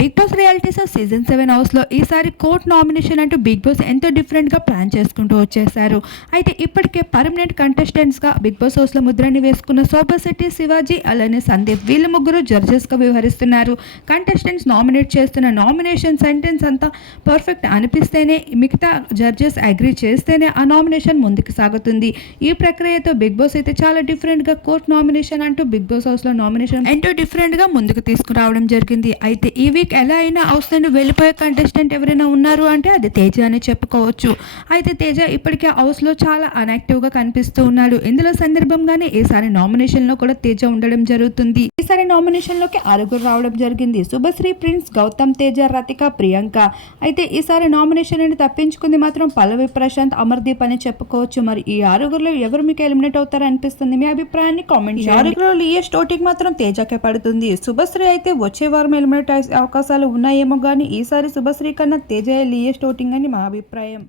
Big boss realities season 7 హౌస్లో ఈసారి court nomination అంటూ బిగ్ బాస్ ఎంతో డిఫరెంట్గా ప్లాన్ చేసుకుంటూ వచ్చేసారు. అయితే ఇప్పటికే పర్మనెంట్ కంటెస్టెంట్స్గా బిగ్ బాస్ హౌస్లో ముద్రని వేసుకున్న శోభా శెట్టి, శివాజీ అలానే సందీప్ వీళ్ళ ముగ్గురు జడ్జెస్గా వ్యవహరిస్తున్నారు. కంటెస్టెంట్స్ నామినేట్ చేస్తున్న నామినేషన్ సెంటెన్స్ అంతా పర్ఫెక్ట్ అనిపిస్తేనే, మిగతా జడ్జెస్ అగ్రీ చేస్తేనే ఆ నామినేషన్ ముందుకు సాగుతుంది. ఈ ప్రక్రియతో బిగ్ బాస్ అయితే చాలా డిఫరెంట్గా కోర్ట్ నామినేషన్ అంటూ బిగ్ బాస్ హౌస్లో నామినేషన్ ఎంతో డిఫరెంట్గా ముందుకు తీసుకురావడం జరిగింది. అయితే ఈ వీక్ ఎలా అయినా హౌస్ నుండి వెళ్ళిపోయే కంటెస్టెంట్ ఎవరైనా ఉన్నారు అంటే అది తేజ అని చెప్పుకోవచ్చు. అయితే తేజ ఇప్పటికే హౌస్లో చాలా అన్యాక్టివ్గా కనిపిస్తూ ఉన్నాడు. ఇందులో సందర్భంగానే ఈసారి నామినేషన్లో కూడా తేజ ఉండడం జరుగుతుంది. ఈసారి నామినేషన్లోకి 6 రావడం జరిగింది. శుభశ్రీ, ప్రిన్స్, గౌతమ్, తేజ, రతిక, ప్రియాంక. అయితే ఈసారి నామినేషన్ నుండి తప్పించుకుంది మాత్రం పల్లవి, ప్రశాంత్, అమర్దీప్ అని చెప్పుకోవచ్చు. మరి ఈ 6లో ఎవరు మీకు ఎలిమినేట్ అవుతారు అనిపిస్తుంది? మీ అభిప్రాయాన్ని కామెంట్ చేయండి. 6లో లీయెస్ట్ ఓటింగ్ మాత్రం తేజకే పడుతుంది. శుభశ్రీ అయితే వచ్చే వారం ఎలిమినేట్ అవకాశాలు ఉన్నాయేమో కానీ ఈసారి శుభశ్రీ కన్నా తేజ లీయెస్ట్ ఓటింగ్ అని మా అభిప్రాయం.